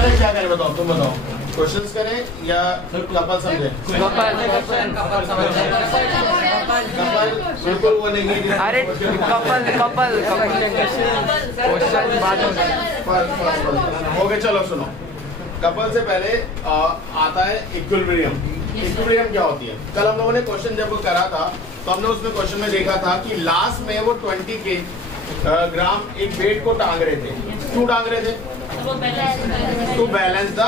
पहले क्या करें बताओ, तुम बताओ, क्वेश्चंस करें या कपल समझे? कपल बिल्कुल वो नहीं है। अरे कपल क्वेश्चन बाद हो गए। चलो सुनो, कपल से पहले आता है इक्विलिब्रियम। इक्विलिब्रियम क्या होती है? कल हम लोगों ने क्वेश्चन जब करा था तो हमने उसमें क्वेश्चन में देखा था कि लास्ट में वो 20 ग्राम एक वेट को टांग रहे थे। क्यों टांग रहे थे? टू बैलेंस द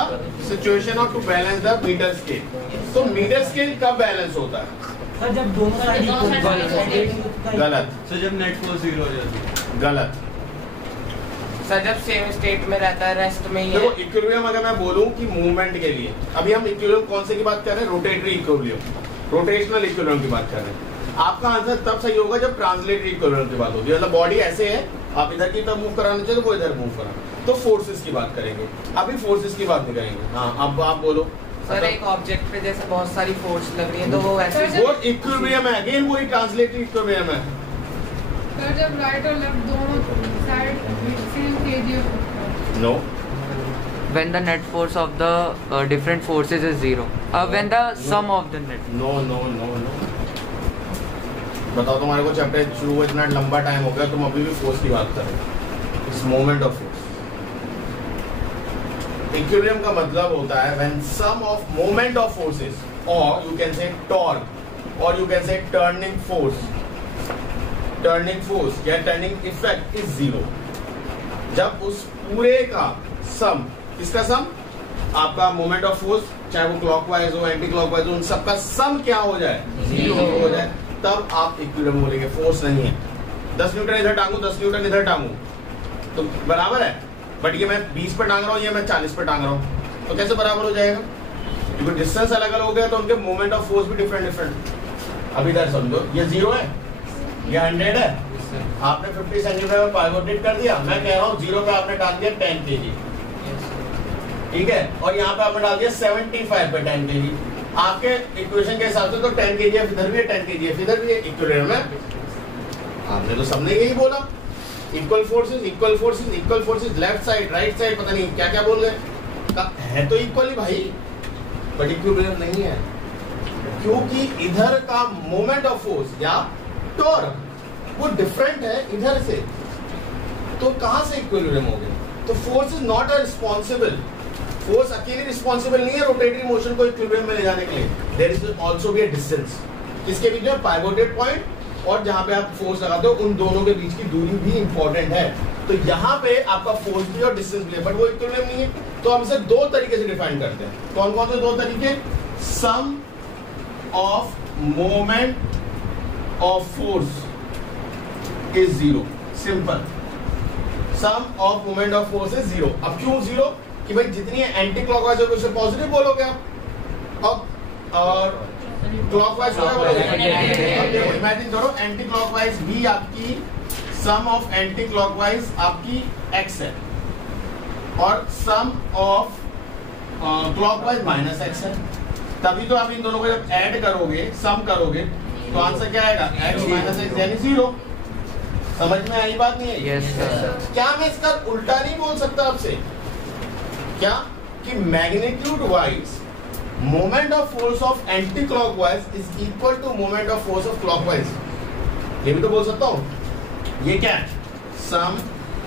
सिचुएशन और to balance the metre scale. तो मीटर स्केल कब बैलेंस होता है? सर जब दोनों साइड गलत। सर जब नेट फोर्स 0 हो जाती है। गलत। सर जब सेम स्टेट में रहता है, रेस्ट में ही है। देखो इक्विलिब्रियम अगर मैं बोलूं कि मूवमेंट के लिए, अभी हम इक्विलिब्रियम कौन से की बात कर रहे हैं? रोटेटरी इक्विलिब्रियम, रोटेशनल इक्विलिब्रियम की बात कर रहे हैं। आपका आंसर तब सही होगा जब ट्रांसलेटरी इक्विलिब्रियम की बात होती है। मतलब बॉडी ऐसे है, आप इधर की तरफ मूव कराना चाहिए तो वो इधर मूव कराना, तो फोर्सेस की बात करेंगे। अभी फोर्सेस की बात नहीं करेंगे। हाँ अब आप बोलो। सर एक ऑब्जेक्ट पे जैसे बहुत सारी फोर्स लग रही है तो वो वैसे वो इक्विलिब्रियम है, अगेन वही ट्रांसलेटरी इक्विलिब्रियम है। सर जब राइट और लेफ्ट दोनों side same KG no, when the net force of the different forces is 0, when the sum of the net no no no no. बताओ, तुम्हारे को चैप्टर शुरू हुए इतना लंबा टाइम हो गया, तुम अभी भी फोर्स की बात कर रहे हो। इस मोमेंट ऑफ फोर्स। इक्विलिब्रियम का मतलब होता है when sum of moment of forces, और यू कैन से टॉर्क, और you can say turning force या टर्निंग इफेक्ट इज 0। जब उस पूरे का सम, किसका सम? आपका मोमेंट ऑफ फोर्स, चाहे वो क्लॉकवाइज हो एंटी क्लॉकवाइज हो, उन सबका सम क्या हो जाए? 0 हो जाए, तब आप इक्विलिब्रियम बोलेंगे। फोर्स नहीं है 10 न्यूटन इधर टांगू 10 न्यूटन इधर टांगू तो बराबर है, बट ये मैं 20 पे टांग रहा हूँ, ये मैं 40 पे टांग रहा हूँ, तो कैसे बराबर हो जाएगा? क्योंकि डिस्टेंस अलग अलग हो गया तो उनके मोमेंट ऑफ फोर्स भी डिफरेंट। अब इधर समझो, ये 0 है, ये 100 है, आपने 50 सेंटीमीटर में पाइवोटेट कर दिया। मैं कह रहा हूँ 0 पे आपने डाल दिया 10 kg, ठीक है, और यहाँ पे आपने डाल दिया 75 पे 10 kg। आपके इक्वेशन के हिसाब से तो 10 kg इधर भी है, 10 kg इधर भी है, इक्विलिब्रियम है। आपने तो सबने यही बोला, equal forces equal forces equal forces, left side right side, पता नहीं क्या क्या बोल रहे है, तो इक्वल ही भाई, बट इक्विलिब्रियम नहीं है। क्योंकि इधर का मोमेंट ऑफ फोर्स या टॉर्क वो डिफरेंट है इधर से, तो कहां से इक्विलिब्रियम हो गया? तो force is not a responsible, force अकेली रिस्पॉन्सिबल नहीं है रोटेटरी मोशन को इक्विलिब्रियम में ले जाने के लिए। There is also be a distance, किसके बीच में? पाइवोटेड पॉइंट और जहां पे आप फोर्स लगाते हो उन दोनों के बीच की दूरी भी इंपॉर्टेंट है। तो यहाँ पे आपका फोर्स भी और डिस्टेंस भी है, बट वो इक्विलिब्रियम नहीं है। तो हम इसे 2 तरीके से डिफाइन करते हैं। कौन कौन से 2 तरीके? Sum of moment of force is 0, simple. Sum of moment of force is 0। अब क्यों 0? कि भाई जितनी एंटी क्लॉकवाइज होगी उसे पॉजिटिव बोलोगे आप, और क्लॉकवाइज क्या बोलोगे? इमेजिन करो एंटी क्लॉकवाइज भी आपकी, सम ऑफ एंटी क्लॉकवाइज आपकी x है और सम ऑफ क्लॉकवाइज -x है। तभी तो आप इन दोनों को जब ऐड करोगे, सम करोगे, तो आंसर क्या आएगा? x -x यानी 0। समझ में आई बात नहीं है? Yes sir. क्या मैं इसका उल्टा नहीं बोल सकता आपसे? क्या कि magnitude wise moment of force of anticlockwise is equal to moment of force of clockwise, ये भी तो बोल सकता हूं। ये क्या है? Sum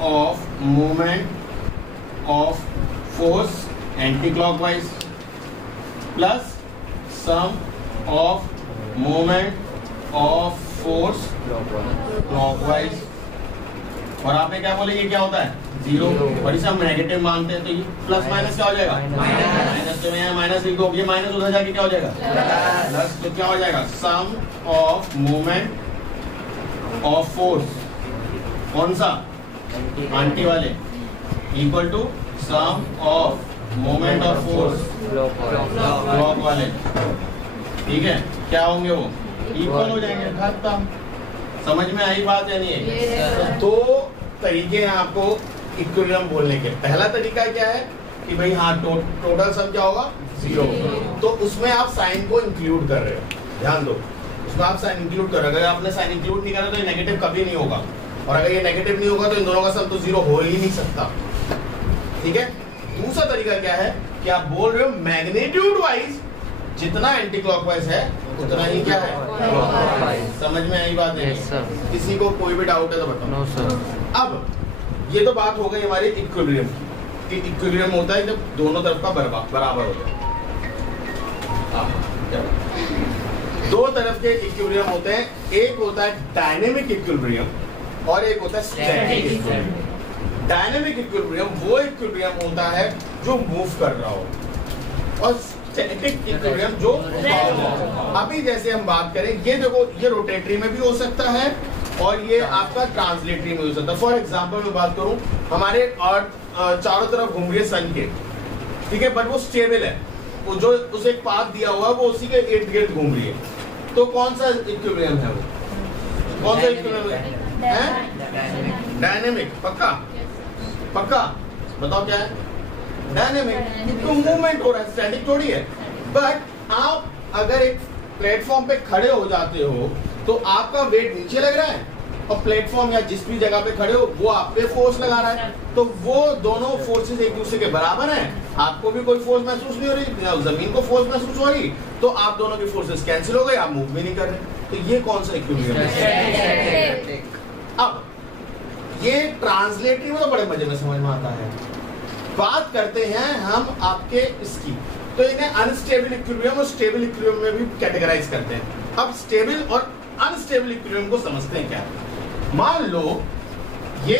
of moment of force anticlockwise plus sum of moment of force clockwise, और आप क्या बोलेंगे? क्या होता है? 0। और इसे हम नेगेटिव मानते हैं, तो ये प्लस माइनस क्या हो जाएगा? माइनस। तो मैं माइनस लिख दो, ये माइनस उधर जाके क्या हो जाएगा? प्लस। तो क्या हो जाएगा? Sum of moment of force, कौन सा? आंटी वाले, equal to sum of moment of force clock वाले, ठीक है। क्या होंगे वो? इक्वल हो जाएंगे, खत्म। समझ में आई बात या नहीं है? तो 2 तरीके हैं आपको इक्विलिब्रियम बोलने के। पहला तरीका क्या है कि भाई हाँ टोटल सम क्या होगा? 0। तो उसमें आप साइन को इंक्लूड कर रहे हो, ध्यान दो, उसमें आप साइन इंक्लूड कर रहे हो। अगर आपने साइन इंक्लूड नहीं करा तो ये नेगेटिव कभी नहीं होगा, और अगर ये नेगेटिव नहीं होगा तो इन दोनों का सम तो 0 हो ही नहीं सकता, ठीक है। दूसरा तरीका क्या है कि आप बोल रहे हो मैग्नीट्यूड वाइज जितना एंटी क्लॉकवाइज है उतना ही क्या है। समझ में आई बात है? yes, किसी को कोई भी डाउट है तो बताओ। No sir. अब ये तो बात हो गई हमारी इक्विलिब्रियम की। इक्विलिब्रियम होता है जब दोनों तरफ का बराबर होता है। दो तरफ के इक्विलिब्रियम होते हैं, एक होता है डायनेमिक इक्विलिब्रियम और एक होता है स्टैटिक इक्विलिब्रियम। डायनेमिक इक्विलिब्रियम वो इक्विलिब्रियम होता है जो मूव कर रहा हो और स्टैटिक इक्विलिब्रियम जो अभी जैसे हम बात करें, ये देखो ये रोटेटरी में भी हो सकता है और ये आपका ट्रांसलेटरी में हो सकता है। फॉर एग्जांपल मैं बात करूं, हमारे अर्थ चारों तरफ घूम रही है सन के, ठीक है, बट वो स्टेबल है, वो जो उसे एक पाथ दिया हुआ है वो उसी के इर्द गिर्द घूम रही है। तो कौन सा इक्विलिब्रियम है वो? कौन सा इक्विलिब्रियम है? डायनेमिक। पक्का? पक्का? बताओ क्या है? डायनेमिक। तो मूवमेंट हो रहा है, स्टैटिक थोड़ी है। बट आप अगर एक प्लेटफॉर्म पे खड़े हो जाते हो तो आपका वेट नीचे लग रहा है और प्लेटफॉर्म या जिस भी जगह पे खड़े हो वो आप पे फोर्स लगा रहा है, तो वो दोनों फोर्सेस एक दूसरे के बराबर हैं। आपको भी कोई फोर्स महसूस नहीं हो रही, जमीन को फोर्स महसूस हो रही, तो आप दोनों की फोर्सेस कैंसिल हो गई, आप मूव भी नहीं कर रहे। तो ये कौन सा इक्विलिब्रियम है? अब ये ट्रांसलेटरी में तो बड़े मजे में समझ में आता है। बात करते हैं हम आपके इसकी, तो इन्हें अनस्टेबल इक्विलिब्रियम और स्टेबल इक्विलिब्रियम में भी कैटेगराइज करते हैं। अब स्टेबल और अनस्टेबल इक्विलिब्रियम को समझते हैं क्या। मान लो ये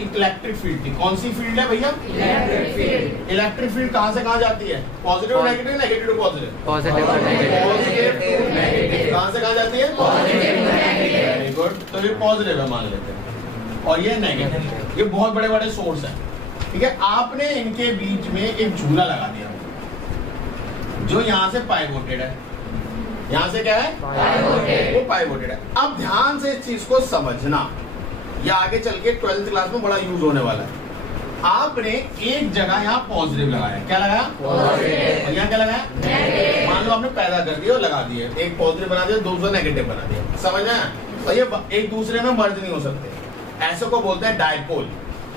इलेक्ट्रिक फील्ड थी। कौन सी फील्ड है भैया? Electric field. इलेक्ट्रिक फील्ड कहां से कहां जाती है? Positive negative, negative to positive, positive to negative. कहां से कहां जाती है? Positive to negative. Very good. तो ये पॉजिटिव है मान लेते हैं और ये नेगेटिव। ये बहुत बड़े बड़े सोर्स है, ठीक है। आपने इनके बीच में एक झूला लगा दिया जो यहां से पाइवोटेड है, यहां से क्या है? पाइवोटेड। वो पाइवोटेड है। अब ध्यान से इस चीज को समझना, ये आगे चल के 12th क्लास में बड़ा यूज होने वाला है। आपने एक जगह यहाँ पॉजिटिव लगाया, क्या लगाया? पॉजिटिव। और यहाँ क्या लगाया? नेगेटिव। मान लो आपने पैदा कर दिया और लगा दिए, एक पॉजिटिव बना दिया, दूसरा नेगेटिव बना दिया, समझ में आया? और ये एक दूसरे में मर्ज नहीं हो सकते। ऐसे को बोलते हैं डायपोल।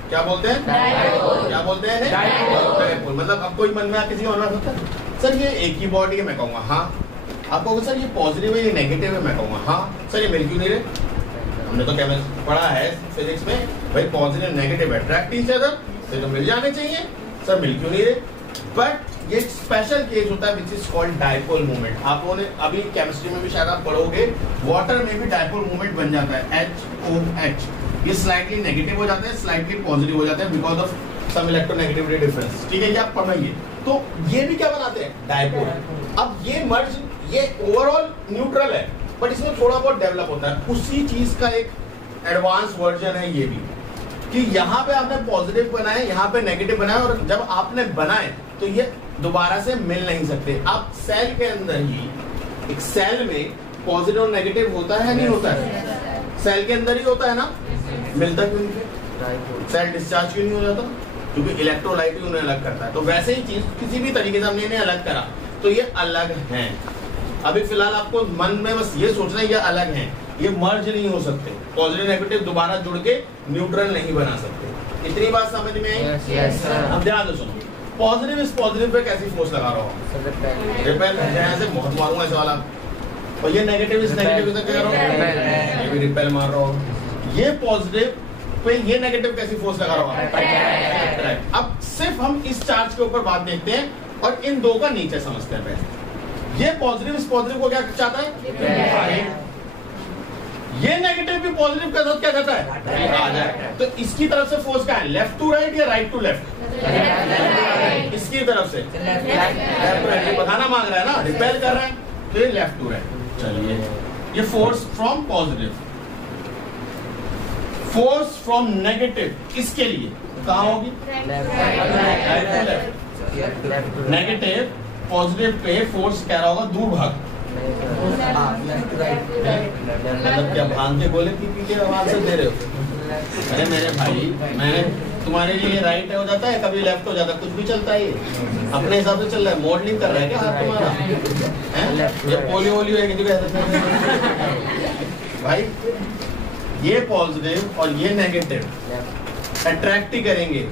क्या बोलते हैं? डायपोल। क्या बोलते हैं? डायपोल। मतलब अब कोई मन में किसी और बात होता है, सर ये एक ही बॉडी है, मैं कहूँगा हाँ। आप कहोगे सर ये पॉजिटिव है ये नेगेटिव है, मैं कहूँगा हाँ। सर ये मिल क्यों नहीं रहे? हमने तो क्या पढ़ा है फिजिक्स में, भाई positive negative attract each other, तो मिल जाने चाहिए। सर मिल क्यों नहीं रहे? बट ये स्पेशल केस होता है which is called dipole movement. आप लोगों ने अभी केमिस्ट्री में भी शायद आप पढ़ोगे, वाटर में भी डायपोल मूवमेंट बन जाता है, HOH। ये स्लाइटली नेगेटिव हो जाते हैं, स्लाइटली पॉजिटिव हो जाते हैं because of some electronegativity difference, ठीक है। ये आप पढ़ेंगे। तो ये भी क्या बनाते हैं? डायपोल। अब ये मर्ज, ये ओवरऑल न्यूट्रल है बट इसमें थोड़ा बहुत डेवलप होता है। उसी चीज का एक एडवांस वर्जन है ये भी, कि यहाँ पे आपने पॉजिटिव बनाए, यहाँ पे नेगेटिव बनाए, और जब आपने बनाए तो ये दोबारा से मिल नहीं सकते। आप सेल के अंदर ही, एक सेल में पॉजिटिव और नेगेटिव होता है नहीं होता है? सेल के अंदर ही होता है ना, मिलता क्यों नहीं? सेल डिस्चार्ज क्यों नहीं हो जाता? क्योंकि इलेक्ट्रोलाइट ही उन्हें अलग करता है। तो वैसे ही चीज किसी भी तरीके से हमने इन्हें अलग करा तो ये अलग हैं। अभी फिलहाल आपको मन में बस ये सोचना है ये अलग हैं, ये मर्ज नहीं हो सकते। पॉजिटिव नेगेटिव दोबारा जुड़ के न्यूट्रल नहीं बना सकते। इतनी बात समझ में आई? Yes sir. अब ध्यान दो, सुनो। पॉजिटिव इस पॉजिटिव पे कैसी फोर्स लगा रहा हूँ? रिपेल। ऐसे बहुत मारूंगा ऐसे वाला। और ये नेगेटिव इस नेगेटिव से क्या कर रहा हूँ? ये भी रिपेल मार रहा हूँ। ये पॉजिटिव पे ये नेगेटिव कैसी फोर्स लगा रहा हूँ? अब सिर्फ हम इस चार्ज के ऊपर बात देखते हैं और इन दो का नीचे समझते हैं पहले। ये पॉजिटिव इस पॉजिटिव को क्या चाहता है? ये नेगेटिव भी पॉजिटिव के साथ क्या करता है? आ जाए। तो इसकी तरफ से फोर्स क्या है? लेफ्ट टू राइट या राइट टू लेफ्ट? इसकी तरफ से लेफ्ट टू राइट। ये बताना मांग रहा है ना, रिपेल कर रहा है, तो ये लेफ्ट टू राइट। चलिए, ये force from positive, force from negative इसके लिए कहाँ होगी? नेगेटिव पॉजिटिव पे फोर्स कह रहा होगा दूर भाग। मतलब क्या भांग के गोले पी के आवाज से दे रहे हो? अरे मेरे भाई, मैंने तुम्हारे लिए राइट हो जाता है, कभी लेफ्ट हो जाता है, कुछ भी चलता है। ये अपने हिसाब से चल रहा है, मॉडलिंग कर रहा है क्या हाथ तुम्हारा? ये पोलियो वोलियो है किसी भाई? ये पॉजिटिव और ये नेगेटिव अट्रैक्ट ही करेंगे,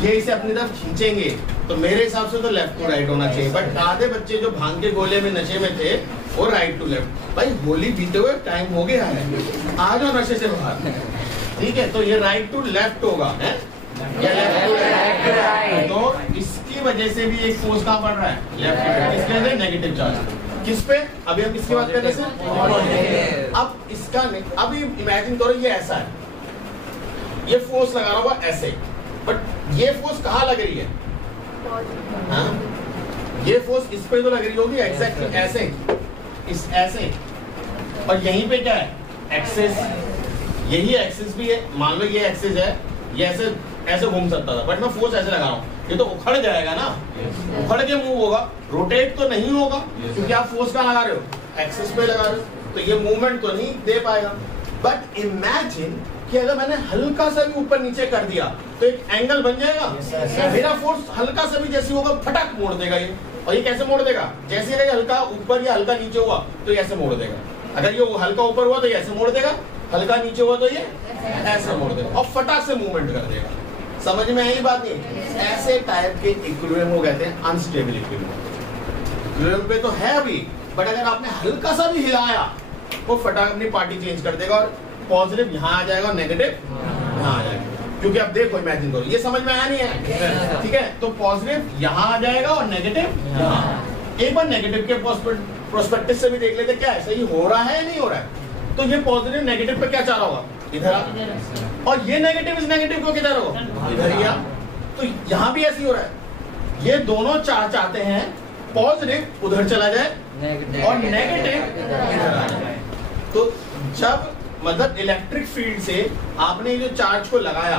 ये इसे अपनी तरफ खींचेंगे तो मेरे हिसाब से तो लेफ्ट टू राइट होना चाहिए, बट आधे बच्चे जो भांग के गोले में नशे में थे वो राइट टू लेफ्ट। भाई होली बीते हुए टाइम हो गया है, आ जाओ नशे से बाहर, ठीक है। तो ये राइट टू लेफ्ट होगा, है या लेफ्ट टू राइट? तो इसकी वजह से भी एक फोर्स कहाँ पड़ रहा है, लेफ्ट टू राइट। इसके अंदर नेगेटिव चार्ज किस पे, अभी हम किसकी बात कर रहे थे? अब इसका अभी इमेजिन करो ये ऐसा है, ये फोर्स लगा रहा होगा ऐसे, बट ये फोर्स कहाँ लग रही है? हाँ? ये फोर्स इस पे तो लग रही होगी एग्जैक्टली ऐसे, इस ऐसे, और यहीं पे क्या है, एक्सिस। यही एक्सिस भी है, मान लो ये एक्सिस है, ये ऐसे ऐसे घूम सकता था, बट मैं फोर्स ऐसे लगा रहा हूँ, ये तो उखड़ जाएगा ना, उखड़ के मूव होगा, रोटेट तो नहीं होगा, क्योंकि आप फोर्स कहाँ लगा रहे हो, एक्सिस पे लगा रहे हो, तो ये मूवमेंट तो नहीं दे पाएगा। बट इमेजिन कि अगर मैंने हल्का सा भी ऊपर नीचे कर दिया तो एक एंगल बन जाएगा। मेरा फोर्स हल्का सा भी जैसे होगा फटाक मोड़ देगा ये, और ये कैसे मोड़ देगा, जैसे ये हल्का ऊपर या हल्का नीचे हुआ तो ये ऐसे मोड़ देगा, अगर ये हल्का ऊपर हुआ तो ये ऐसे मोड़ देगा, हल्का नीचे हुआ तो ये ऐसे मोड़ देगा, और फटाक से मूवमेंट कर देगा। समझ में आई बात नहीं? ऐसे टाइप के इक्विलिब्रियम को कहते हैं अनस्टेबल इक्विलिब्रियम। इक्विलिब्रियम पे तो है अभी, बट अगर आपने हल्का सा भी हिलाया वो फटाक अपनी पार्टी चेंज कर देगा, और पॉजिटिव यहाँ आ जाएगा और नेगेटिव यहाँ आ जाएगा। क्योंकि अब देखो इमेजिन करो, ये समझ में आया नहीं है, ठीक है? तो पॉजिटिव यहाँ आ जाएगा और नेगेटिव यहाँ। एक बार नेगेटिव के प्रोस्पेक्टिव से भी देख लेते क्या है, सही हो रहा है या नहीं हो रहा है। तो ये पॉजिटिव नेगेटिव पे क्या चाह रहा होगा, इधर आ, और ये नेगेटिव इस नेगेटिव को किधर होगा, इधर ही आ। तो यहाँ भी ऐसे ही हो रहा है, ये दोनों चाहते हैं पॉजिटिव उधर चला जाए और नेगेटिव इधर आ जाए। तो जब मतलब इलेक्ट्रिक फील्ड से आपने जो चार्ज को लगाया,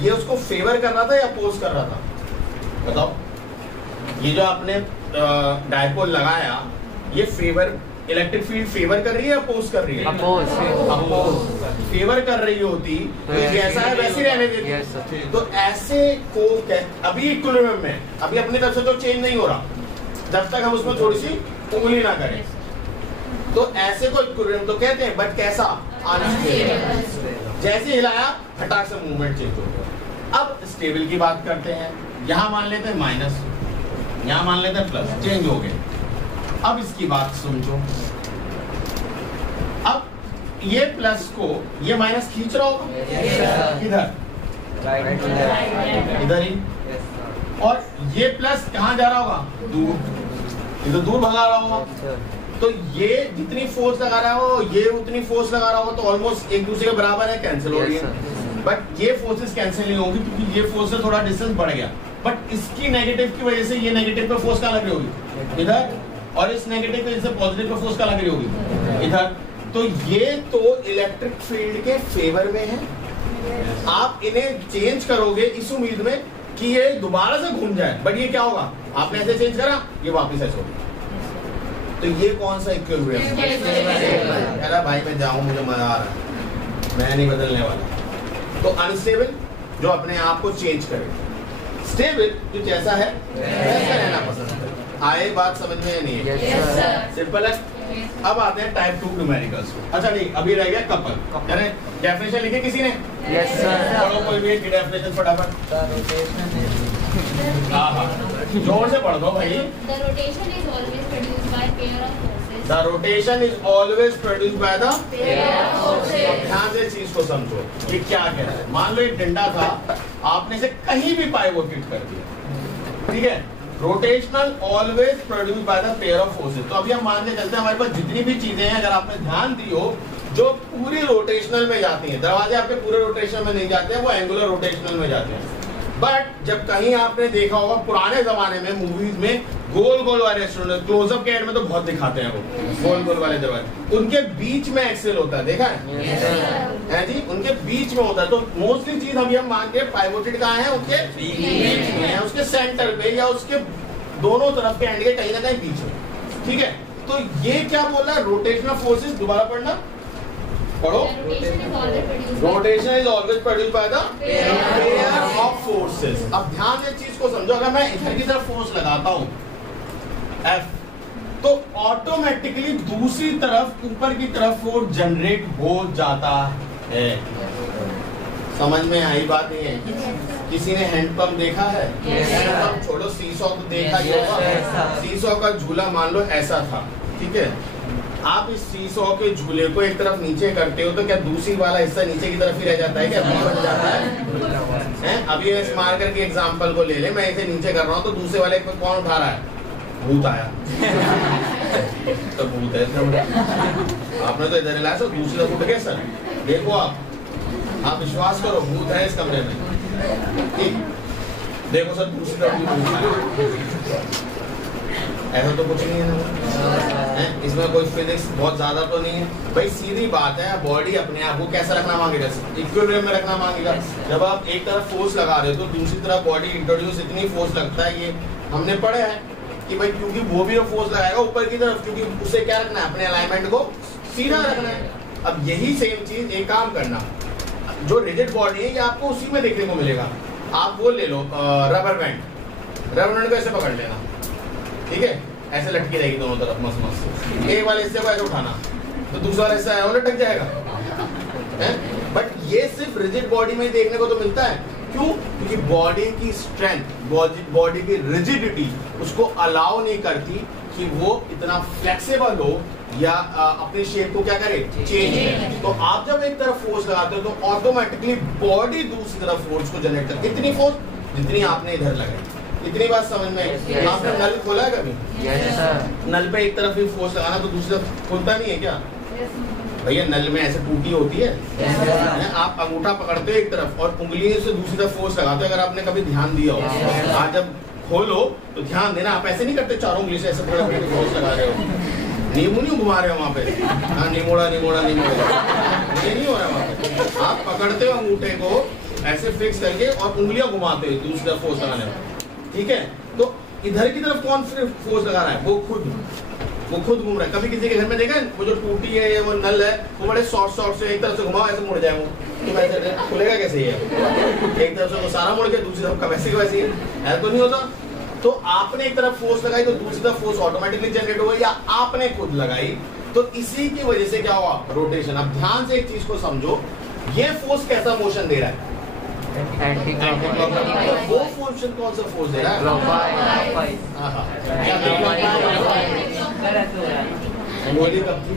ये उसको फेवर कर रहा था या अपोज कर रहा था, बताओ? ये जो आपने डायपोल लगाया, ये फेवर, इलेक्ट्रिक फील्ड फेवर कर रही है, अपोज कर रही है? अपोज। फेवर कर रही होती तो जैसा है वैसे रहने देती। तो ऐसे को अभी इक्विलिब्रियम में, अभी अपनी तरफ से तो चेंज नहीं हो रहा जब तक हम उसमें थोड़ी सी उंगली ना करें। तो ऐसे को इक्विलिब्रियम तो कहते हैं, बट कैसा, अनस्टेबल। जैसे हिलाया फटाक से मूवमेंट चेंज हो गया। अब स्टेबल की बात करते हैं, यहां मान लेते हैं माइनस, यहां मान लेते हैं प्लस, चेंज हो गए। अब इसकी बात समझो, अब ये प्लस को ये माइनस खींच रहा होगा इधर, इधर ही, और ये प्लस कहां जा रहा होगा, दूर, इधर दूर भगा रहा होगा। तो ये जितनी फोर्स लगा रहा हो, ये उतनी फोर्स लगा रहा होगा, तो ऑलमोस्ट एक दूसरे के बराबर है, कैंसिल हो रही है। बट ये फोर्सेस कैंसिल नहीं होगी क्योंकि ये फोर्स से थोड़ा डिस्टेंस बढ़ गया, बट इसकी नेगेटिव की वजह से ये नेगेटिव पे फोर्स कहाँ लग रही होगी, इधर, और इस नेगेटिव की वजह से पॉजिटिव पे फोर्स कहाँ लग रही होगी, इधर। तो ये तो इलेक्ट्रिक फील्ड के फेवर में है। आप इन्हें चेंज करोगे इस उम्मीद में कि ये दोबारा से घूम जाए, बट ये क्या होगा, आपने ऐसे चेंज करा, ये वापस ऐसे होगा। तो ये कौन सा इक्विलिब्रियम है? कह रहा भाई मैं जाऊं, मुझे मजा आ रहा है, मैं नहीं बदलने वाला। तो अनस्टेबल जो अपने आप को चेंज करे, स्टेबल जो जैसा है वैसा रहना पसंद है। आए बात समझ में नहीं है? सिंपल है। अब आते हैं टाइप 2 न्यूमेरिकल्स। अच्छा नहीं, अभी रह गया कपल। यानी डेफिनेशन लिखी किसी ने? Yes sir. पढ़ो कोई भी एक डेफिनेशन फटाफट। जोर से पढ़ दो भाई। The rotation is always produced by the pair of forces. ध्यान से चीज को समझो, ये क्या कह रहा है। मान लो एक डंडा था, आपने इसे कहीं भी पाइवोट कर दिया, ठीक है? Rotational always produce by the pair of forces. तो अभी हम मान के चलते हैं हमारे पास जितनी भी चीजें हैं, अगर आपने ध्यान दी हो, जो पूरी रोटेशनल में जाती हैं, दरवाजे आपके पूरे रोटेशनल में नहीं जाते हैं, वो एंगुलर रोटेशनल में जाते हैं। बट जब कहीं आपने देखा होगा पुराने जमाने में मूवीज में गोल गोल वाले रेस्टोरेंट, क्लोजअप के एड में तो बहुत दिखाते हैं वो गोल गोल वाले दरवाजे, उनके बीच में एक्सेल होता है, देखा है जी? उनके बीच में होता है। तो मोस्टली चीज अभी हम मान के पाइवोटेड कहाँ है, उसके बीच में है, उसके सेंटर पे या उसके दोनों तरफ के एंड के कहीं ना कहीं बीच में, ठीक है? तो ये क्या बोल रहा है, रोटेशनल फोर्सेस, दोबारा पढ़ना, पढ़ो। Rotation is always produced by the pair of forces. अब ध्यान से चीज को समझो, अगर मैं इधर की तरफ फोर्स लगाता हूं F, तो ऑटोमेटिकली दूसरी तरफ ऊपर की तरफ फोर्स जनरेट हो जाता है। समझ में आई बात नहीं है? किसी ने हैंडपंप देखा है? हैंडपंप छोड़ो, सीसॉ तो देखा ही होगा। सीसॉ का झूला मान लो ऐसा था, ठीक है। आप इस सीसॉ के झूले को एक तरफ नीचे करते हो तो क्या दूसरी वाला हिस्सा नीचे की तरफ ही रह जाता है क्या? बन जाता है? अभी इस मार करके एग्जांपल को ले ले, मैं इसे नीचे कर रहा हूँ तो दूसरे वाले को कौन उठा रहा है? भूत आया तो भूत है, आपने तो इधर हिलाया सर, दूसरी तरफ उठ गए सर। देखो आप विश्वास करो, भूत है इस कमरे में, ठीक। देखो सर दूसरी तरफ भी भूत आया। ऐसा तो कुछ नहीं है, इसमें कोई फिजिक्स बहुत ज्यादा तो नहीं है भाई, सीधी बात है। बॉडी अपने आप को कैसा रखना मांगेगा? इक्विलिब्रियम में रखना मांगेगा। जब आप एक तरफ फोर्स लगा रहे हो तो दूसरी तरफ बॉडी इंट्रोड्यूस इतनी फोर्स लगता है, ये हमने पढ़े हैं कि भाई क्योंकि वो भी फोर्स लगाएगा ऊपर की तरफ, क्योंकि उसे क्या रखना है? अपने अलाइनमेंट को सीधा रखना है। अब यही सेम चीज एक काम करना, जो रिजिड बॉडी है ये आपको उसी में देखने को मिलेगा। आप वो ले लो रबर बैंड, रबर बैंड को ऐसे पकड़ लेना, ठीक है, ऐसे लटकी रहेगी दोनों तरफ मस्त मस्त। एक वाले हिस्से को ऐसे उठाना तो दूसरा वाला हिस्सा है वो लटक जाएगा, बट ये सिर्फ रिजिड बॉडी में देखने को तो मिलता है। क्यों? क्योंकि बॉडी की स्ट्रेंथ, बॉडी की रिजिडिटी उसको अलाउ नहीं करती कि वो इतना फ्लेक्सिबल हो या अपने शेप को क्या करे, चेंज करे। तो आप जब एक तरफ फोर्स लगाते हो तो ऑटोमेटिकली बॉडी दूसरी तरफ फोर्स को जनरेट करती है, इतनी फोर्स जितनी आपने इधर लगाई। इतनी बात समझ में आई? आपने नल खोला है कभी? नल पे एक तरफ ही फोर्स लगाना तो दूसरी तरफ खुलता नहीं है क्या भैया? नल में ऐसे टूटी होती है, आप अंगूठा पकड़ते हो एक तरफ और उंगली से दूसरी तरफ फोर्स लगाते हो। अगर आपने कभी ध्यान दिया हो, आज जब खोलो तो ध्यान देना, आप ऐसे नहीं करते चारों उंगली से ऐसे फोर्स लगा रहे हो, नींबू नहीं घुमा रहे हो वहाँ पे, हाँ निमोड़ा निमोड़ा निमोड़ा, ये नहीं हो रहा वहाँ पे। आप पकड़ते हो अंगूठे को ऐसे फिक्स करके और उंगलियां घुमाते हो दूसरी तरफ फोर्स लगाने में, ठीक है। तो इधर की तरफ कौन फोर्स लगा रहा है? वो खुद घूम रहा है। कभी किसी के घर में देखा है वो जो टूटी है या वो नल है वो बड़े शॉर्ट से एक तरफ से घुमाओ ऐसे मुड़ जाए वो, तो वैसे खुलेगा कैसे? ये एक तरफ से वो सारा मुड़ के दूसरी तरफ का वैसे ही ऐसा तो नहीं होता। तो आपने एक तरफ फोर्स लगाई तो दूसरी तरफ फोर्स ऑटोमेटिकली जनरेट हो गई, या आपने खुद लगाई, तो इसी की वजह से क्या हुआ? रोटेशन। अब ध्यान से एक चीज को समझो, ये फोर्स कैसा मोशन दे रहा है? वो फोर्स कौन सा फोर्स दे रहा है? होली कब थी?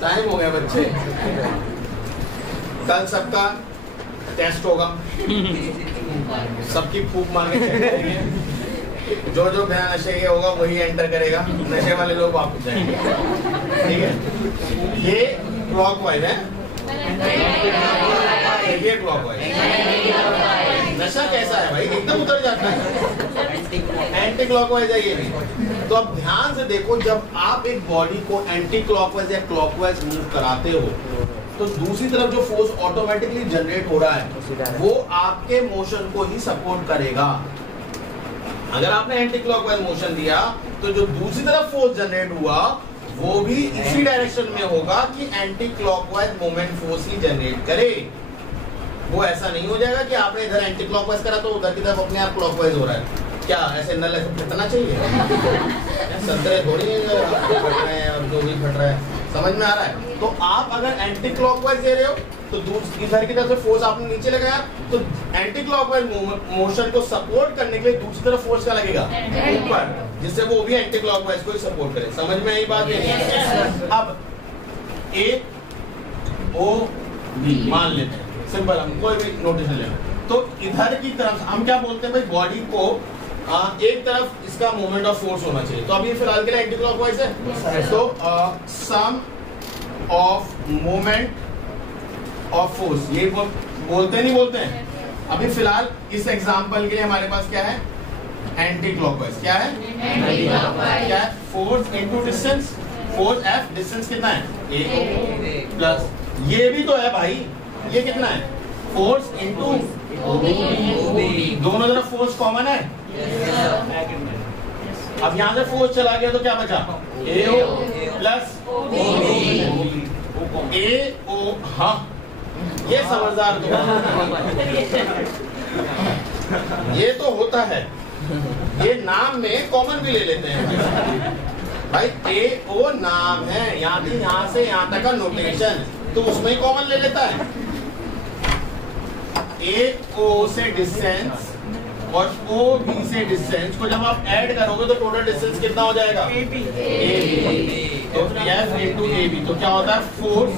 टाइम हो गया बच्चे, कल सबका टेस्ट होगा, सबकी फूक मांगे जो जो बिना नशे के होगा वही एंटर करेगा, नशे वाले लोग वापस जाएंगे, ठीक है। ये क्लॉकवाइज है, ये क्लॉकवाइज। नशा कैसा है भाई? एकदम उतर जाता है, एंटी क्लॉकवाइज है ये भी। तो अब ध्यान से देखो, जब आप एक बॉडी को एंटी क्लॉकवाइज या क्लॉकवाइज मूव कराते हो तो दूसरी तरफ जो फोर्स ऑटोमेटिकली जनरेट हो रहा है वो आपके मोशन को ही सपोर्ट करेगा। अगर आपने एंटी क्लॉकवाइज मोशन दिया तो जो दूसरी तरफ फोर्स जनरेट हुआ वो भी इसी डायरेक्शन में होगा कि एंटी क्लॉकवाइज मोमेंट फोर्स ही जनरेट करे। वो ऐसा नहीं हो जाएगा कि आपने इधर एंटी क्लॉकवाइज करा तो उधर की तरफ अपने आप क्लॉकवाइज हो रहा है। क्या ऐसे नल ऐसे फटना चाहिए? संतरे थोड़ी फट रहे हैं और जो भी फट रहा है, समझ में आ रहा है? तो आप अगर एंटी क्लॉकवाइज दे रहे हो तो इधर की तरफ से फोर्स आपने नीचे लगाया तो एंटी क्लॉकवाइज मोशन को सपोर्ट करने के लिए दूसरी तरफ फोर्स का लगेगा ऊपर, जिससे वो भी एंटी क्लॉकवाइज को ही सपोर्ट करे। समझ में आई बात है? अब ए ओ बी मान लेते हैं, सिंपल, हम कोई भी नोटेशन लेना। तो इधर की तरफ हम क्या बोलते हैं भाई, बॉडी को एक तरफ इसका मोमेंट ऑफ फोर्स होना चाहिए। तो अभी फिलहाल के लिए एंटी क्लॉकवाइज है, तो सम ऑफ मोमेंट ऑफ फोर्स, ये बोलते नहीं बोलते हैं। अभी फिलहाल इस एग्जांपल के लिए हमारे पास क्या है? Anti clockwise. क्या है? Anti clockwise. क्या है? Force into distance, force F, distance कितना है? ए प्लस ये भी तो है भाई, ये कितना है? फोर्स इनटू दोनों तरफ फोर्स कॉमन है। अब यहां से फोर्स चला गया तो क्या बचा? ए ओ प्लस ए ओ। हाँ ये समझदार तो ये तो होता है, ये नाम में कॉमन भी ले लेते हैं भाई। ए ओ नाम है, यहाँ से यहाँ तक का नोटेशन, तो उसमें कॉमन ले लेता है। AO से डिस्टेंस और OB से डिस्टेंस को जब आप ऐड करोगे तो टोटल डिस्टेंस कितना हो जाएगा? AB। तो F into AB, तो क्या होता है? Force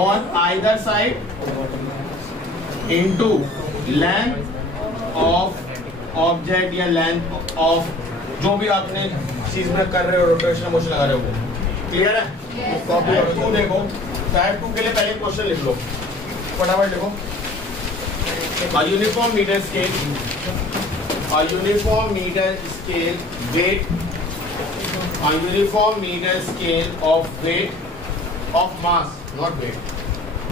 on either side into length of object या लेंथ ऑफ जो भी आपने चीज में कर रहे हो, रोटेशनल मोशन लगा रहे हो। क्लियर है? कॉपी करो। तू देखो टाइप 2 के लिए पहले क्वेश्चन लिख लो, फटाफट लिखो। A uniform meter scale, a uniform meter scale weight, a uniform meter scale of weight of mass, not weight.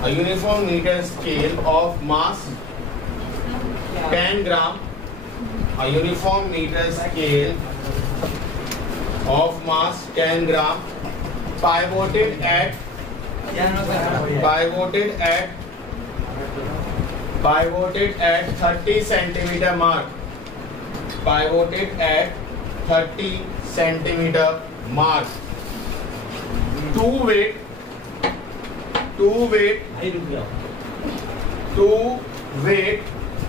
A uniform meter scale of mass 10 gram. A uniform meter scale of mass 10 gram, pivoted at 30 centimeter mark. Pivoted at 30 centimeter mark. Two weight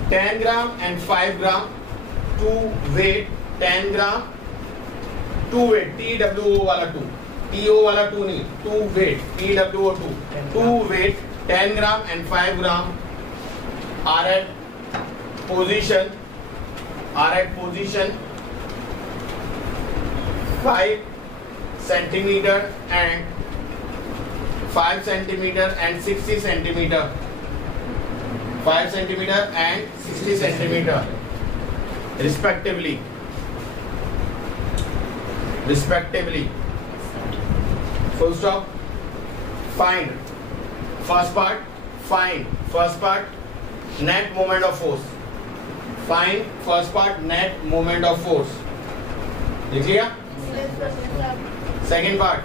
10 gram and 5 gram. Two weight 10 gram. Two weight TWO वाला 2, TO वाला 2 नहीं, two weight TWO 2. Two weight 10 gram and 5 gram are at position 5 centimeter and 5 centimeter and 60 centimeter. 5 centimeter and 60 centimeter respectively. Full stop. Find first part net moment of force. Find first part net moment of force. लिख लिया? Second part,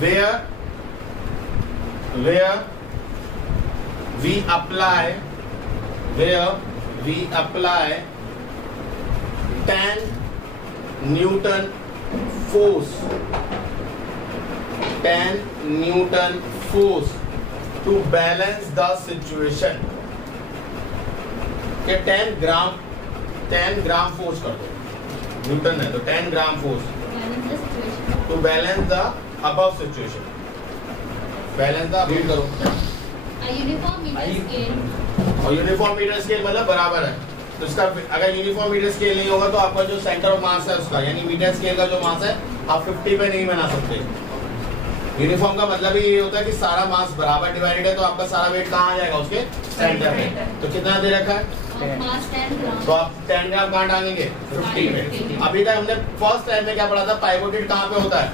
where we apply 10 Newton force to balance the situation. कि 10 gram force कर दो, Newton है तो 10 gram force to balance the above situation. Balance the read करो. Uniform metre scale मतलब बराबर है. तो इसका अगर यूनिफॉर्म मीटर स्केल नहीं होगा तो आपका जो सेंटर ऑफ मास है उसका यानी मीटर स्केल का जो मास है आप 50 पे नहीं बना सकते. यूनिफॉर्म का मतलब ही ये होता है कि सारा मास बराबर डिवाइडेड है तो आपका सारा वेट कहाँ आ जाएगा? उसके सेंटर पे. तो कितना दे रखा है? तो आप 10 ग्राम कहाँ डालेंगे? 50 पे. अभी तक हमने फर्स्ट टाइम में क्या पढ़ा था? पाइवोटेड कहाँ पे होता है?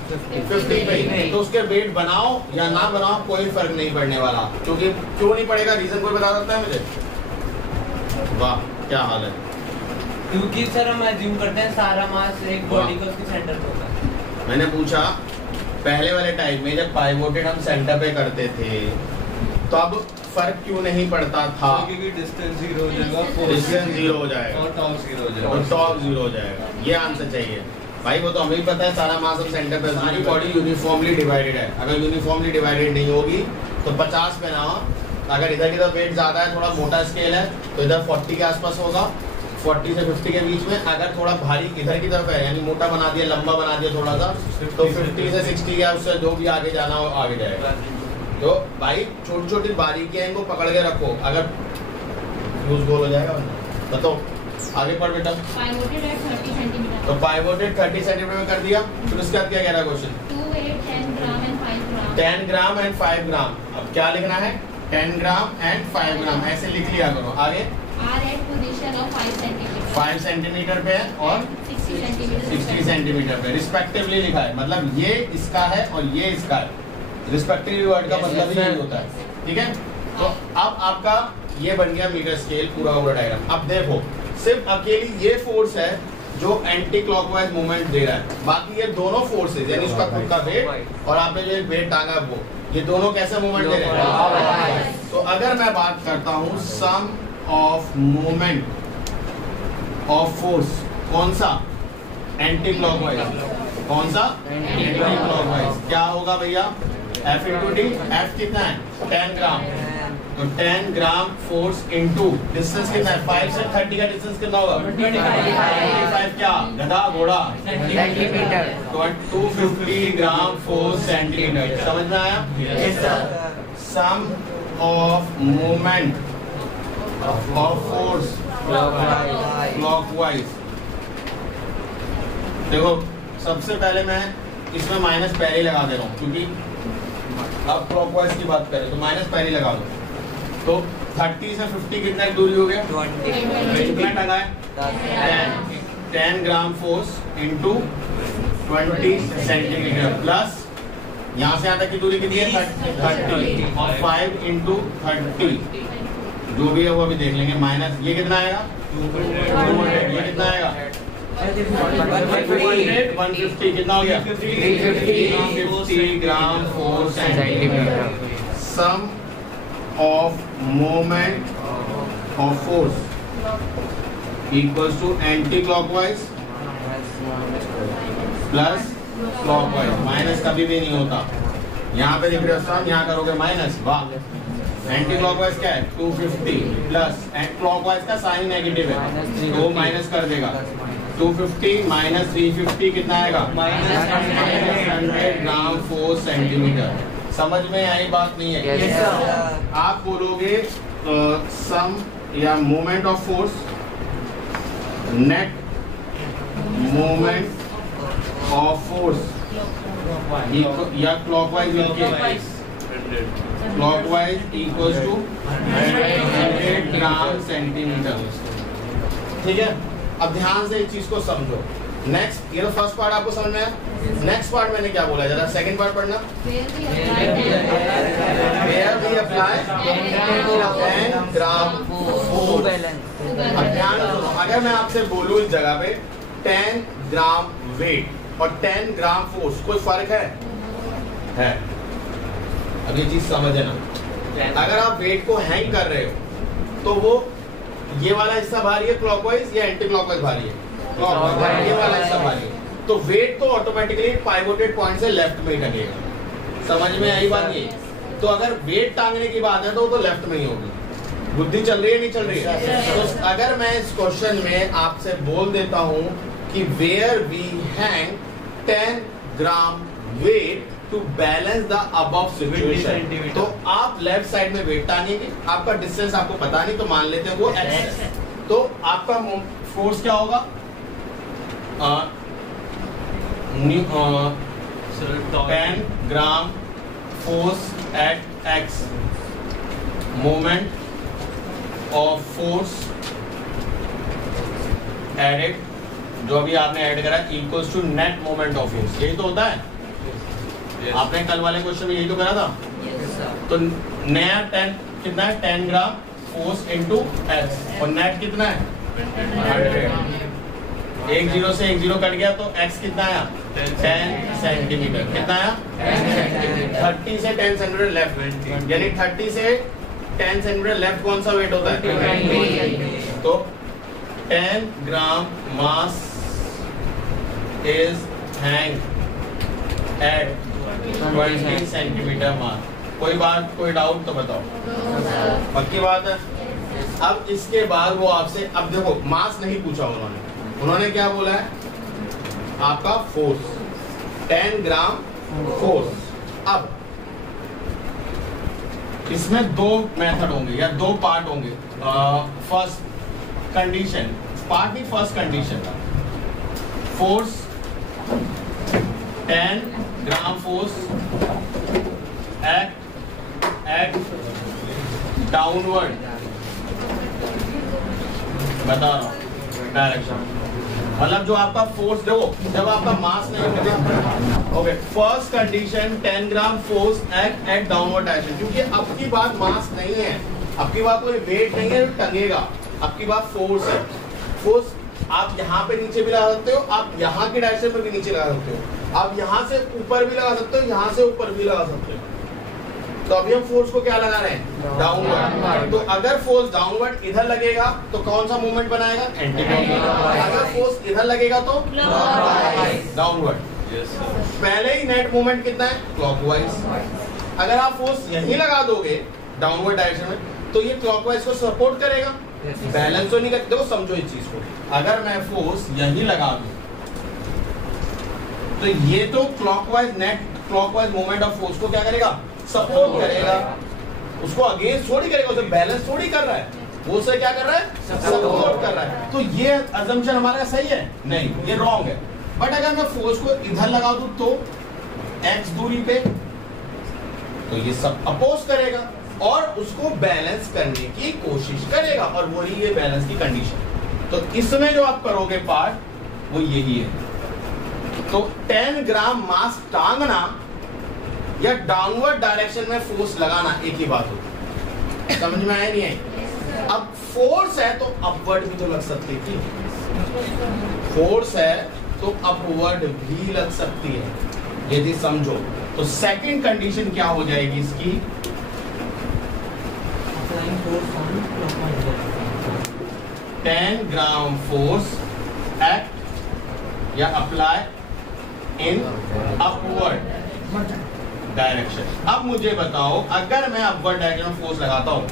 50 पे. तो उसके वेट बनाओ या ना बनाओ कोई फर्क नहीं पड़ने वाला. क्योंकि क्यों नहीं पड़ेगा? रीजन कोई बता सकता है मुझे? वाह क्या हाल है. क्योंकि सर हम अज्यूम करते हैं सारा मास एक बॉडी का उसके सेंटर पे होता है. मैंने पूछा पहले वाले टाइम में जब पाइवोटेड हम सेंटर पे करते थे तो अब फर्क क्यों नहीं पड़ता था? क्योंकि डिस्टेंस 0 हो जाएगा, डिस्टेंस 0 हो जाएगा और टॉर्क 0 हो जाएगा. और टॉर्क 0 हो जाएगा. ये आंसर चाहिए भाई. वो तो हमें भी पता है सारा मास हम सेंटर पे. हमारी बॉडी यूनिफॉर्मली डिवाइडेड है. अगर यूनिफॉर्मली डिवाइडेड नहीं होगी तो 50 पे ना हो. अगर इधर की तरफ वेट ज्यादा है, थोड़ा मोटा स्केल है तो इधर 40 के आसपास होगा. 40 से 50 के बीच में. अगर थोड़ा भारी इधर की तरफ है यानी मोटा बना दिया, लंबा बना दिया थोड़ा सा, तो 50 से 60 या उससे जो भी आगे जाना हो आगे जाएगा. तो भाई छोटी छोटी बारीकियां इनको पकड़ के रखो. अगर लूज गोल हो जाएगा. बताओ आगे पढ़ बेटा. Pivoted at 30 centimetre. तो पाइवोटेड 30 सेंटीमीटर में कर दिया. फिर उसके बाद क्या कह रहा है question? 2 weight 10 gram and 5 gram. 10 gram and 5 ग्राम. अब क्या लिखना है? 10 ग्राम एंड 5 ग्राम ऐसे लिख लिया करो. आगे are at position of 5 centimetre. 5 centimetre पे और 60 सेंटीमीटर पे रिस्पेक्टिवली लिखा है. मतलब ये इसका है और ये इसका है. रिस्पेक्टिवली वर्ड का मतलब ही यही होता है. ठीक है. तो अब आपका ये बन गया मीटर स्केल पूरा पूरा डायग्राम. अब देखो सिर्फ अकेली ये फोर्स है जो एंटी क्लॉकवाइज मूवमेंट दे रहा है. बाकी ये दोनों फोर्सेज यानी उसका खुद का वेट और आपने जो एक वेट टांगा वो ये दोनों कैसे मूवमेंट दे रहे हैं? तो अगर मैं बात करता हूँ सम ऑफ मूवमेंट ऑफ फोर्स, कौन सा? Anti clockwise. कौन सा? Anti clockwise. क्या होगा भैया? F into D. F कितना है? 10 ग्राम. तो तो 10 ग्राम फोर्स इनटू डिस्टेंस कितना है 5 से 30 का डिस्टेंस कितना होगा 25 क्या गधा घोड़ा सेंटीमीटर 250 ग्राम फोर्स सेंटीमीटर समझ में आया sum of movement of force clockwise देखो सबसे पहले मैं इसमें माइनस पहले ही लगा दे रहा हूँ क्योंकि अब क्लॉकवाइज की बात करें तो माइनस पहले लगा दो तो 30 से 50 कितना दूरी हो गया 20 कितना टका है 10 gram force into 20 centimetre plus यहाँ से यहाँ तक की दूरी कितनी है 30 और 5 इंटू 30 जो भी है वो अभी देख लेंगे माइनस ये कितना आएगा 200 ये कितना आएगा 150 कितना हो गया 350 gram force centimetre sum of moment of force equals to anticlockwise plus clockwise minus कभी भी नहीं होता यहाँ पे दिख रहे हो सम यहाँ करोगे माइनस वाह एंटी क्लॉकवाइज क्या है 250 प्लस एंड क्लॉकवाइज का साइन नेगेटिव है तो माइनस कर देगा 250 माइनस 350 कितना आएगा -100 ग्राम फोर्स सेंटीमीटर समझ में आई बात नहीं है Yes, आप बोलोगे सम या moment of force net moment of force या clockwise clockwise equals to 100 gram centimetre ठीक है अब ध्यान से इस चीज को समझो नेक्स्ट ये तो फर्स्ट पार्ट आपको समझ में आया नेक्स्ट पार्ट मैंने क्या बोला जरा सेकंड पार्ट पढ़ना where we apply 10 gram force अब ध्यान सुनो अगर मैं आपसे बोलूं इस जगह पे 10 ग्राम वेट और 10 ग्राम फोर्स कोई फर्क है अब ये चीज समझना अगर आप वेट को हैंग कर रहे हो तो वो ये वाला हिस्सा भारी है क्लॉकवाइज या एंटी क्लॉकवाइज भारी है क्लॉकवाइज ये वाला हिस्सा भारी है तो वेट तो ऑटोमेटिकली पाइवोटेड पॉइंट से लेफ्ट में ही टंगेगा समझ में आई बात ये तो अगर वेट टांगने की बात है तो लेफ्ट में ही होगी बुद्धि चल रही है नहीं चल रही है तो अगर मैं इस क्वेश्चन में आपसे बोल देता हूं कि where we hang 10 gram weight to balance the above situation तो आप लेफ्ट साइड में वेट टांगेंगे आपका डिस्टेंस आपको पता नहीं तो मान लेते हैं वो एक्स है तो आपका फोर्स क्या होगा 10 gram force at X moment of force added जो अभी आपने ऐड करा equals to net moment of force यही तो होता है आपने कल वाले क्वेश्चन में यही तो करा था तो नया 10 कितना है 10 ग्राम फोर्स इनटू एक्स और नेट कितना है 100 एक जीरो से एक जीरो कट गया तो एक्स कितना आया 10 सेंटीमीटर कितना आया 30 से 10 सेंटीमीटर लेफ्ट यानी 30 से 10 सेंटीमीटर लेफ्ट कौन सा वेट होता है तो 10 gram mass is hang at 20 centimetre mass कोई बात कोई डाउट तो बताओ पक्की बात है अब इसके बाद वो आपसे अब देखो मास नहीं पूछा उन्होंने क्या बोला है आपका फोर्स 10 ग्राम फोर्स अब इसमें दो मेथड होंगे या दो पार्ट होंगे फर्स्ट कंडीशन पार्ट नहीं first condition force 10 gram force eight downward बता रहा हूँ डायरेक्शन मतलब जो आपका फोर्स देखो जब आपका मास नहीं मिले okay first condition 10 gram force eight downward direction क्योंकि अब की बात मास नहीं है अब की बात कोई वेट नहीं है टंगेगा अब की बात फोर्स है फोर्स आप यहाँ पे नीचे भी लगा सकते हो आप यहाँ की डायरेक्शन पर भी नीचे लगा सकते हो आप यहाँ से ऊपर भी लगा सकते हो यहाँ से ऊपर भी लगा सकते हो तो अभी हम फोर्स को क्या लगा रहे हैं डाउनवर्ड तो अगर फोर्स डाउनवर्ड इधर लगेगा तो कौन सा मूवमेंट बनाएगा एंटी क्लॉकवाइज अगर फोर्स इधर लगेगा तो डाउनवर्ड पहले ही नेट मूवमेंट कितना है क्लॉकवाइज अगर आप फोर्स यहीं लगा दोगे डाउनवर्ड डायरेक्शन में, तो ये क्लॉकवाइज को सपोर्ट करेगा, बैलेंस तो नहीं कर। देखो समझो इस चीज को, अगर मैं फोर्स यही लगा दूं तो ये तो clockwise net clockwise moment of force को क्या करेगा, सपोर्ट करेगा, उसको अगेंस्ट थोड़ी करेगा, उसे बैलेंस थोड़ी कर रहा है, वो उसे क्या कर रहा है, सपोर्ट कर रहा है। तो ये अजम्पशन हमारा सही है? नहीं, ये रॉन्ग है। बट अगर मैं फोर्स को इधर लगा दूं तो x दूरी पे, तो ये सब अपोज करेगा और उसको बैलेंस करने की कोशिश करेगा, और वही ये बैलेंस की कंडीशन। तो इसमें जो आप करोगे पार्ट वो यही है। तो 10 ग्राम मास टांगना या डाउनवर्ड डायरेक्शन में फोर्स लगाना एक ही बात होती है। समझ में आया नहीं है? अब फोर्स है तो अपवर्ड भी तो लग सकती थी, फोर्स है तो अपवर्ड भी लग सकती है, यदि समझो। तो सेकंड कंडीशन क्या हो जाएगी इसकी, 10 ग्राम फोर्स एक्ट या अप्लाई इन अपवर्ड डायरेक्शन। अब मुझे बताओ, अगर मैं अपवर्ड डायरेक्शन में फोर्स लगाता हूं,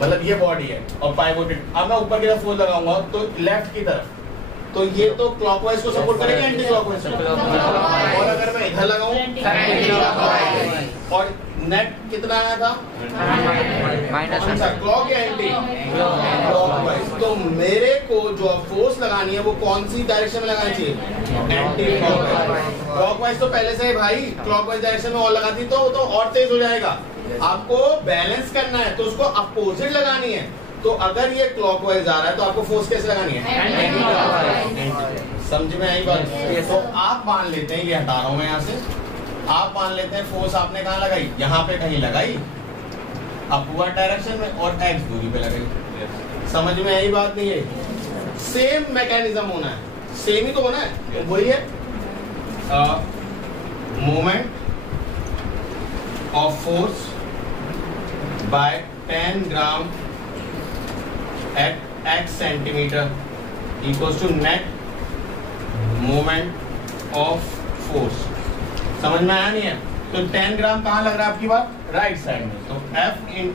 मतलब ये बॉडी है और पाइवोटेड, अब मैं ऊपर की तरफ फोर्स लगाऊंगा तो लेफ्ट की तरफ, तो ये तो क्लॉकवाइज को सपोर्ट करेगा, एंटी क्लॉकवाइज। और अगर मैं इधर लगाऊं और नेट कितना आया था, क्लॉक या एंटी क्लॉकवाइज, तो मेरे को जो फोर्स लगानी है वो कौन सी डायरेक्शन में लगानी चाहिए, एंटी क्लॉकवाइज। क्लॉकवाइज तो पहले से भाई क्लॉकवाइज डायरेक्शन में और लगाती तो और तेज हो जाएगा। आपको बैलेंस करना है तो उसको अपोजिट लगानी है। तो अगर ये क्लॉकवाइज आ रहा है तो आपको फोर्स कैसे लगानी है, एंटी क्लॉकवाइज। समझ में आई बात? तो आप मान लेते हैं, ये हटा रहा हूं मैं यहाँ से, आप मान लेते हैं फोर्स आपने कहाँ लगाई, यहाँ पे कहीं लगाई अपवर्ड डायरेक्शन में और एक्स दूरी पे लगाई। समझ में आई बात? नहीं है, सेम मैकेनिज्म होना है, सेम ही तो होना है। तो वही है moment of force by 10 gram at x centimeter equals to net moment of force। समझ में आया नहीं है? तो 10 ग्राम कहाँ लग रहा है आपकी बात, राइट साइड में, तो F इन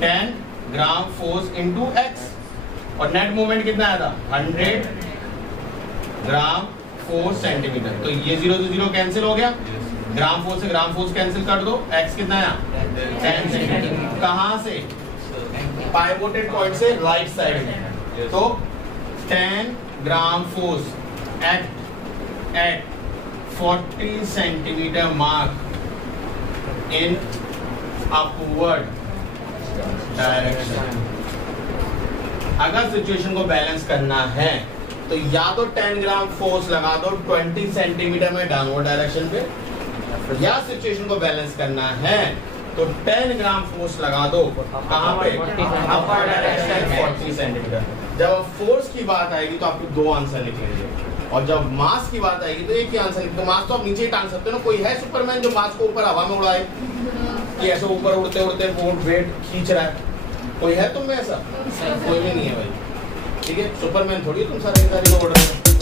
10 ग्राम फोर्स इनटू x, और नेट मूवमेंट कितना आया था, 100 ग्राम 4 सेंटीमीटर। तो ये 0 से 0 कैंसिल हो गया, ग्राम फोर्स से ग्राम फोर्स कैंसिल कर दो, x कितना आया 10 सेंटीमीटर। कहाँ से, पाइवोटेड पॉइंट से राइट साइड में। तो 10 gram force at 40 centimetre mark in upward direction. अगर सिचुएशन को बैलेंस करना है तो या तो 10 ग्राम फोर्स लगा दो 20 सेंटीमीटर में डाउनवर्ड डायरेक्शन पे, या सिचुएशन को बैलेंस करना है तो 10 ग्राम फोर्स लगा दो कहाँ पे, अपर डायरेक्शन 40 सेंटीमीटर। जब फोर्स की बात आएगी तो आपको 2 आंसर लिखेंगे, और जब मास की बात आएगी तो एक ही आंसर लिखेंगे। तो मास तो आप नीचे ही टांग सकते हो ना, कोई है सुपरमैन जो मास को ऊपर हवा में उड़ाए, कि ऐसे ऊपर उड़ते उड़ते वेट खींच रहा है, कोई है तुम में ऐसा? कोई भी नहीं है भाई, ठीक है, सुपरमैन थोड़ी तुम सारे उड़ रहे हो।